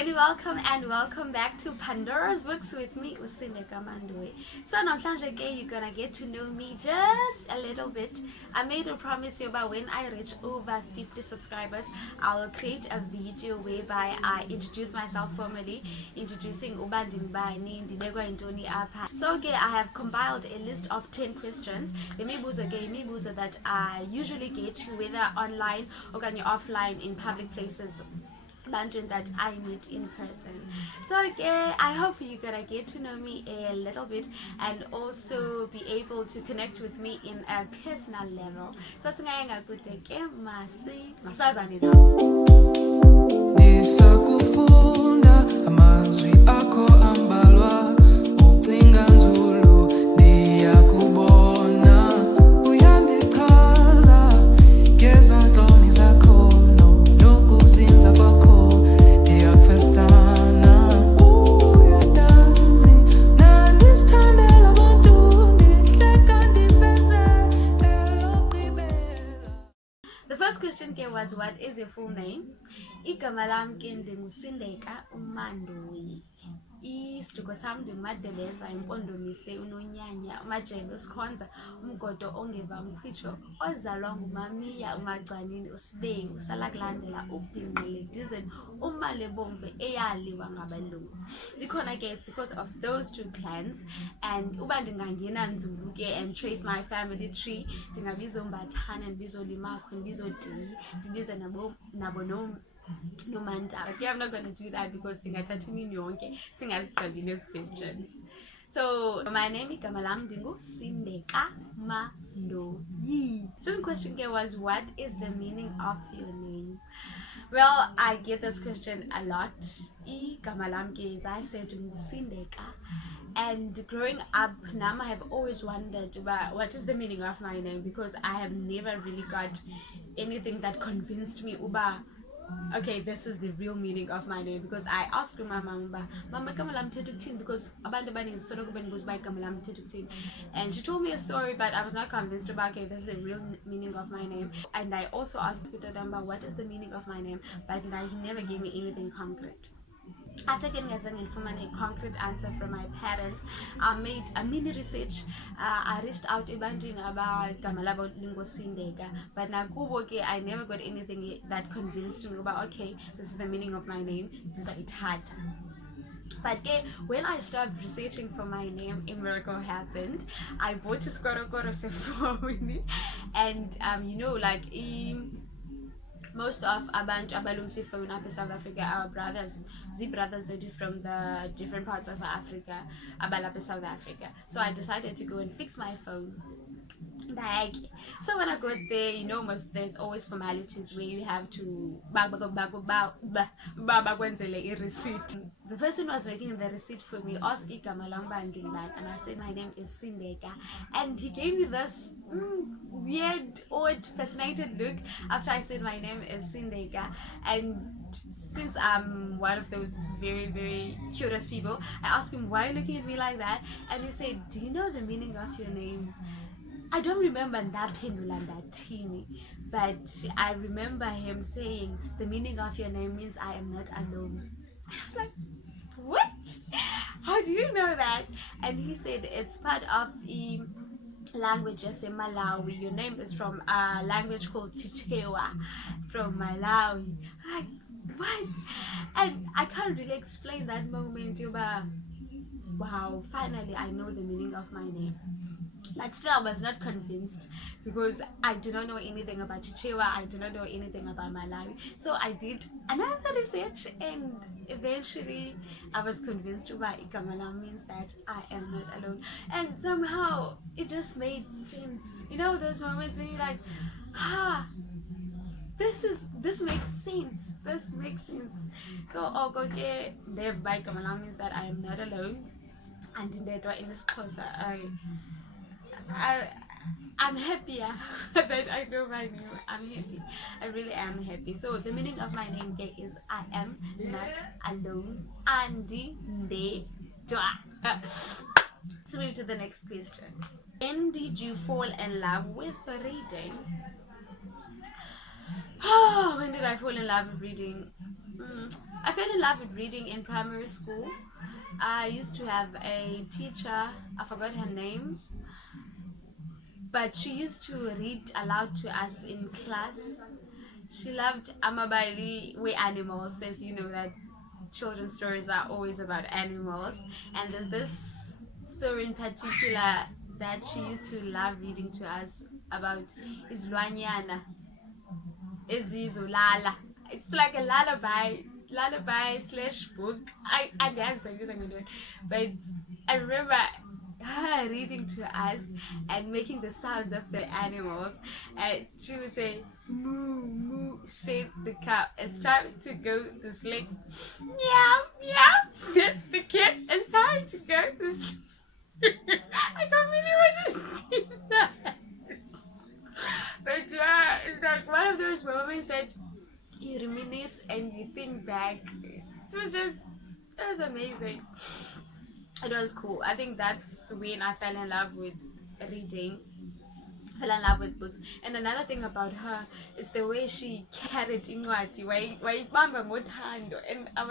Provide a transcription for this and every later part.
very welcome and welcome back to Pandora's Books with me, Usindeka Mandwe. So namhlanje ke you're gonna get to know me just a little bit. I made a promise you about when I reach over 50 subscribers, I will create a video whereby I introduce myself formally, introducing ubandingibani, ndibekwa intoni apha. So okay, I have compiled a list of 10 questions. The imibuzo that I usually get whether online or offline in public places that I meet in person. So okay, I hope you're gonna get to know me a little bit and also be able to connect with me in a personal level. So singayanga kuteke masazane Nisakufunda amazwi akho ambalwa uklinga nzulu niyakubona uyandichaza ngezintloni zakho nokuzinza kwakho ndiyakufestana uyandazi nandisithandela abantu ndihleka ndipese elokugqibela. The first question was, what is your full name? Igama lam ke ndingusindeka uMandwe. Isiduko sam ndingumadeleza impondomise unonyanya umajelo sikhonza umgodo ongeva mkhwitsho ozalwa ngumamiya umagcanini usibengi usala kulandela ubhinqile dizeni umalebomvu eyaliwa ngabalungu. Ndikhona ke is because of those two clans, and uba ndingangena nzulu ke and trace my family tree ndingabiza uMbathana, ndibizo Limakho, ndibizo Diyi, ndibize nabo no manta. Okay, I'm not going to do that because singathathini yonke singazigqibi lezi questions. So my name igama lam ndingusindeka Mandwe. So the question here was, what is the meaning of your name? Well, I get this question a lot. Igama lam ke, as I said, ndingusindeka. And growing up, I have always wondered about what is the meaning of my name, because I have never really got anything that convinced me okay, this is the real meaning of my name. Because I asked my mama igama lam lithetha ukuthini, because abantu abaninzi soloko bendibuza uba igama lam lithetha ukuthini, and she told me a story, but I was not convinced about, okay, this is the real meaning of my name. And I also asked Kutadamba what is the meaning of my name, but he never gave me anything concrete. After getting a concrete answer from my parents, I made a mini research. I reached out ebantwini about Gamalabo Lingosindeka, but Nakuboke, I never got anything that convinced me about, okay, this is the meaning of my name. This is it had. But when I started researching for my name, a miracle happened. I bought a Skorokoro Sefomini, and like most of abantu abalungisa phone up in South Africa, our brothers from the different parts of Africa, abalapha South Africa. So I decided to go and fix my phone. So when I got there, there's always formalities where you have to receipt. The person who was making the receipt for me asked igama lam bandingibani, and I said my name is Sindeka, and he gave me this weird, odd, fascinated look after I said my name is Sindeka. And since I'm one of those very, very curious people, I asked him, why are you looking at me like that? And he said, do you know the meaning of your name? I don't remember Ndaphendulandathini, but I remember him saying the meaning of your name means I am not alone. I was like, what? How do you know that? And he said it's part of the language in Malawi. Your name is from a language called Chichewa from Malawi. I'm like, what? And I can't really explain that moment. Wow, finally I know the meaning of my name. But still, I was not convinced because I do not know anything about Chichewa. I do not know anything about Malawi. So I did another research, and eventually I was convinced that igama lam means that I am not alone. And somehow it just made sense. Those moments when you're like, this makes sense. This makes sense. So okay, Dev by igama lam means that I am not alone. And in this course, I'm happy that I know my name. I'm happy. I really am happy. So the meaning of my name is I am not alone. Andi nde dwa. Let's move to the next question. When did you fall in love with reading? When did I fall in love with reading? I fell in love with reading in primary school. I used to have a teacher, I forgot her name, but she used to read aloud to us in class. She loved Amabali we animals, says you know that children's stories are always about animals, and there's this story in particular that she used to love reading to us about izilwanyana ezizolala. It's like a lullaby slash book. I dance like this, I'm gonna do it. But I remember her reading to us and making the sounds of the animals, and she would say moo moo, shake the cow, it's time to go to sleep. Meow meow, sit the kid, it's time to go to sleep. I can't really understand that. But yeah, it's like one of those moments that you reminisce and you think back. It was amazing. It was cool. I think that's when I fell in love with reading, fell in love with books. And another thing about her is the way she carried incwadi, wayibamba ngothando, and I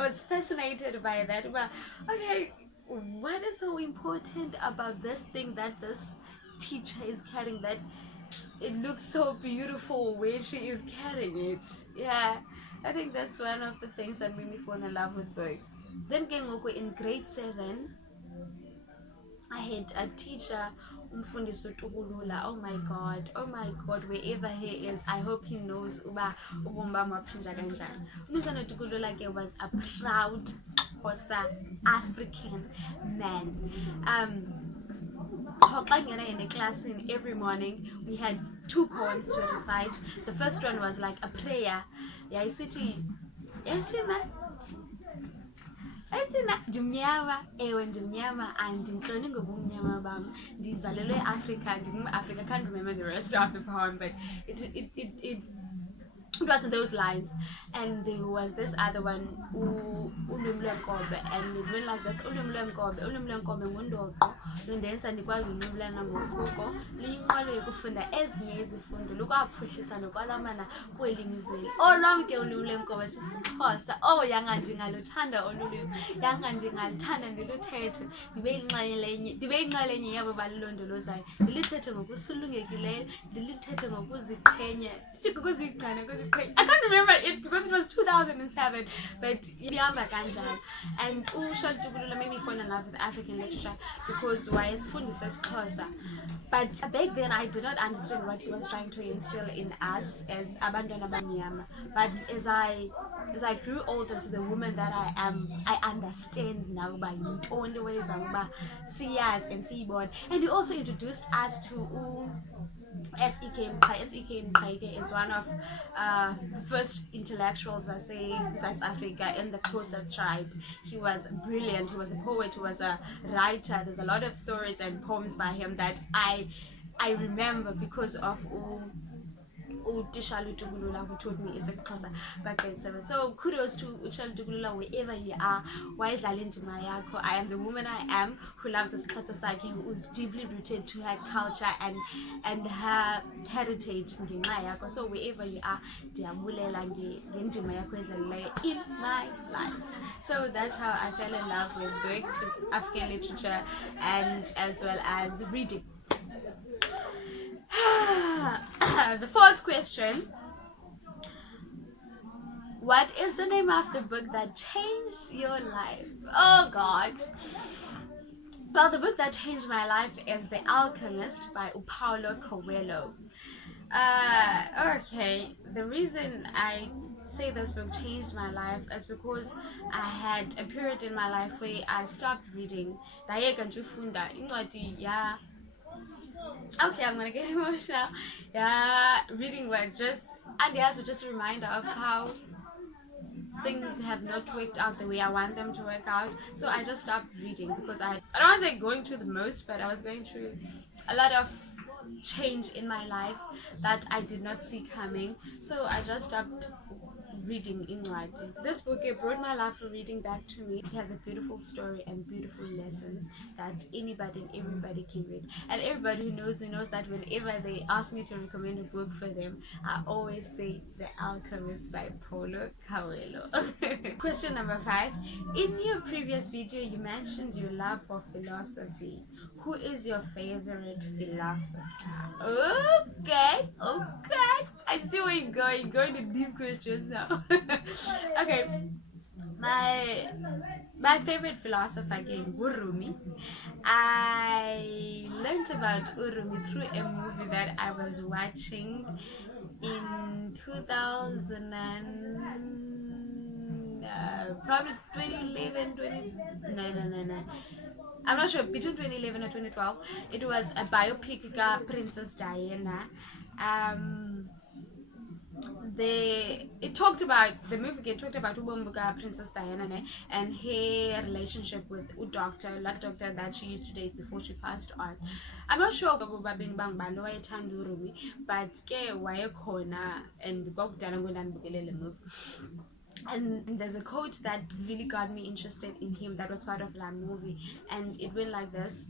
was fascinated by that. But okay, what is so important about this thing that this teacher is carrying, that it looks so beautiful where she is carrying it? Yeah, I think that's one of the things that made me fall in love with books. Then in grade 7, I had a teacher, umfundisi uTukulula. Oh my god, wherever he is, I hope he knows uba ubomi bam wabutshintsha kanjani. Umnumzana uTukulula ke was a proud Xhosa African man. In a class in every morning, we had 2 poems to recite. The first one was like a prayer. Yayisithi Esina ndimnyama, ewe ndimnyama, andintloni ngobumnyama bam, ndizalelwe eAfrika, ndingumAfrika. I can't remember the rest of the poem, but it was in those lines. And there was this other one, ulwimi lwenkobe, and it went like this: ulwimi lwenkobe ngundoqo, lundenza ndikwazi ukunxibelelana ngokuko, luyinqwelo yokufunda ezinye izifundo, lukwaphuhlisa nokwalamana kwelimi zeli. Olwam ke ulwimi lwenkobe sisiXhosa. Yanga ndingaluthanda olu lwimi, yanga ndingaluthanda ndiluthethe, ndibe yinxalenye yabo balilondolozayo, ndilithethe ngokusulungekileyo, ndilithethe ngokuziqhenya. I can't remember it because it was 2007, but Yamba Kanjan. And Usha Tukulula made me fall in love with African literature because Fund is this closer. But back then I did not understand what he was trying to instill in us as Abandona Banyama. But as I grew older to the woman that I am, I understand now by only ways Siyas and Seaboard. And he also introduced us to S.E.K. Mqhayi is one of the first intellectuals, I say, in South Africa, in the Xhosa tribe. He was brilliant. He was a poet. He was a writer. There's a lot of stories and poems by him that I remember because of uTishala uTukulula, who taught me isiXhosa back grade 7. So kudos to uTishala uTukulula wherever you are. Wayidlala indima yakho. I am the woman I am who loves isiXhosa sakhe, who is deeply rooted to her culture and her heritage ngenxa yakho. So wherever you are, ndiyabulela ngendima yakho edlalileyo in my life. So that's how I fell in love with books, African literature, and as well as reading. The fourth question: what is the name of the book that changed your life? Oh God. Well, the book that changed my life is The Alchemist by Paulo Coelho. Okay, the reason I say this book changed my life is because I had a period in my life where I stopped reading. Okay, I'm gonna get emotional. Yeah, reading was just, and yes, was just a reminder of how things have not worked out the way I want them to work out. So I just stopped reading because I don't want to say going through the most, but I was going through a lot of change in my life that I did not see coming. So I just stopped reading incwadi. This book, it brought my love for reading back to me. It has a beautiful story and beautiful lessons that anybody and everybody can read. And everybody who knows me knows that whenever they ask me to recommend a book for them, I always say The Alchemist by Paulo Coelho. Question number 5. In your previous video, you mentioned your love for philosophy. Who is your favorite philosopher? Okay, okay. I see where you're going to deep questions now. Okay, my favorite philosopher again, Urumi. I learned about Urumi through a movie that I was watching in 2000 and probably 2011, 20, no. I'm not sure, between 2011 or 2012. It was a biopic of Princess Diana. Um, the movie talked about Ubombuka Princess Diana and her relationship with a doctor, like doctor that she used to date before she passed on. I'm not sure about being bang balo wayethanda uRumi, but ke wayekhona and kwakudala ngondandibukele le movie. And there's a quote that really got me interested in him that was part of that movie, and it went like this: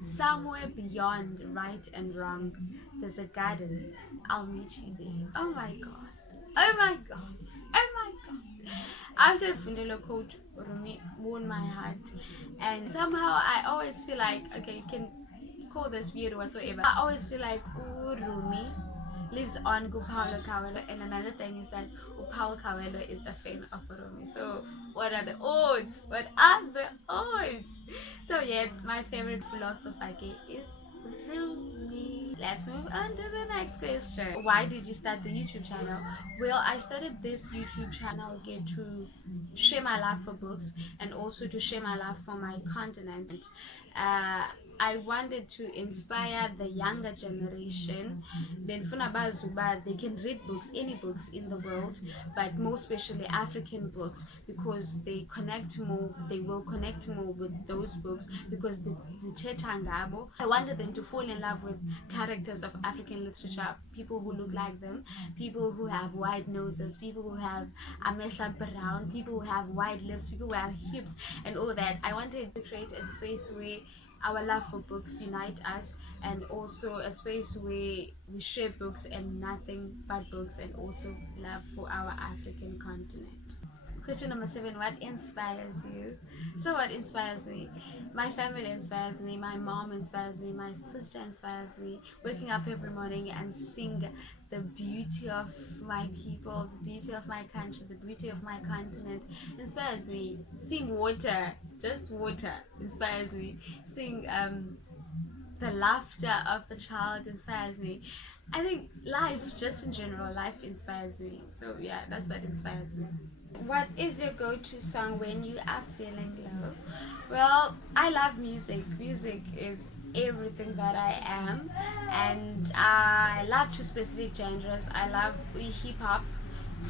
somewhere beyond right and wrong, there's a garden. I'll meet you there. Oh my god. Oh my god. Oh my god. After Fundelo quote, Rumi won my heart. And somehow I always feel like, okay, you can call this weird or whatsoever. I always feel like Rumi lives on Paulo Coelho, and another thing is that Paulo Coelho is a fan of Rumi. So what are the odds? What are the odds? So yeah, my favorite philosopher is Rumi. Let's move on to the next question. Why did you start the YouTube channel? Well, I started this YouTube channel again to share my love for books and also to share my love for my continent. I wanted to inspire the younger generation. They can read books, any books in the world, but most especially African books, because they will connect more with those books because I wanted them to fall in love with characters of African literature, people who look like them, people who have wide noses, people who have amesha brown, people who have wide lips, people who have hips and all that. I wanted to create a space where our love for books unite us, and also a space where we share books and nothing but books, and also love for our African continent. Question number 7. What inspires you? So what inspires me? My family inspires me, my mom inspires me, my sister inspires me. Waking up every morning and sing the beauty of my people, the beauty of my country, the beauty of my continent inspires me. Seeing water, just water, inspires me. Seeing the laughter of a child inspires me. I think life, just in general, life inspires me. So yeah, that's what inspires me. What is your go-to song when you are feeling low? Well, I love music. Music is everything that I am, and I love two specific genres. I love hip hop,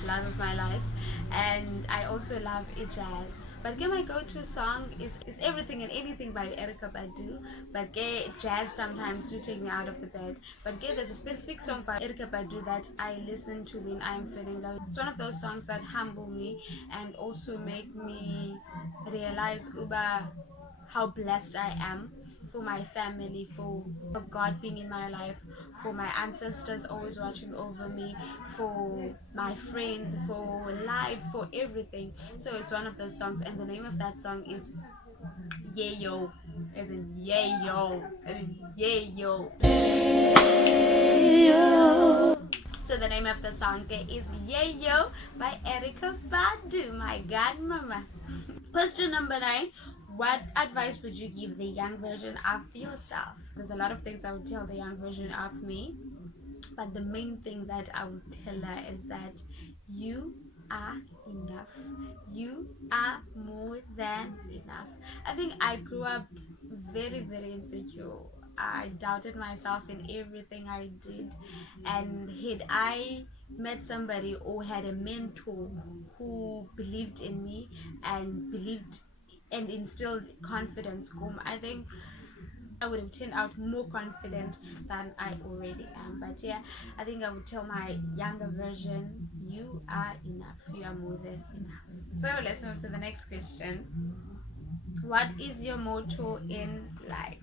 love of my life, and I also love jazz. But again, my go-to song is Everything and Anything by Erykah Badu. But jazz sometimes do take me out of the bed. But there's a specific song by Erykah Badu that I listen to when I'm feeling low. It's one of those songs that humble me and also make me realize how blessed I am, for my family, for God being in my life, for my ancestors always watching over me, for my friends, for life, for everything. So it's one of those songs, and the name of that song is Yayo, as in Yayo, as in Yayo. So the name of the song is Yayo by Erykah Badu, my godmama. Question number 9. What advice would you give the young version of yourself? There's a lot of things I would tell the young version of me, but the main thing that I would tell her is that you are enough. You are more than enough. I think I grew up very, very insecure. I doubted myself in everything I did, and had I met somebody or had a mentor who believed in me and believed and instilled confidence, I think I would have turned out more confident than I already am. But yeah, I think I would tell my younger version, You are enough. You are more than enough. So let's move to the next question. What is your motto in life?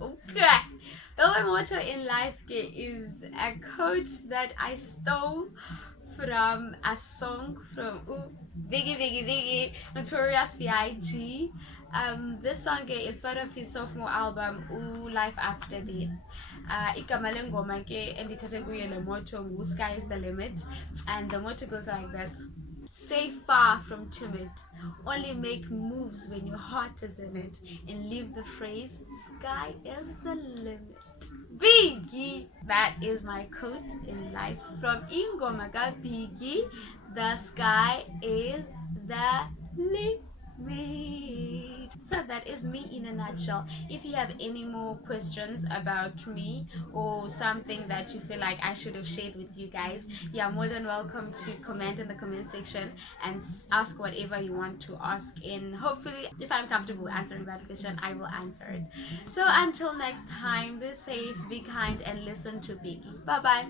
Okay. Well, my motto in life is a quote that I stole from a song from B.I.G, Notorious B.I.G. This song is part of his sophomore album, Life After Death. Igama lengoma ke endithathe kuyo le motto ngu Sky is the Limit, and the motto goes like this: stay far from timid, only make moves when your heart is in it, and leave the phrase sky is the limit. B.I.G, that is my quote in life from ingoma ka B.I.G, the sky is the limit. So that is me in a nutshell. If you have any more questions about me or something that you feel like I should have shared with you guys, you are more than welcome to comment in the comment section and ask whatever you want to ask, and hopefully if I'm comfortable answering that question, I will answer it. So until next time, be safe, be kind, and listen to B.I.G. Bye bye.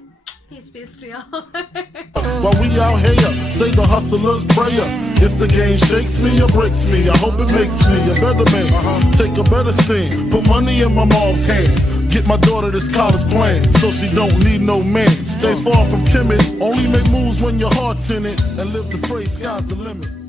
Peace to y'all. While we out here, say the hustler's prayer. If the game shakes me or breaks me, I hope it makes me a better man. Take a better stand, put money in my mom's hand. Get my daughter this college plan, so she don't need no man. Stay far from timid, only make moves when your heart's in it, and live the phrase sky's the limit.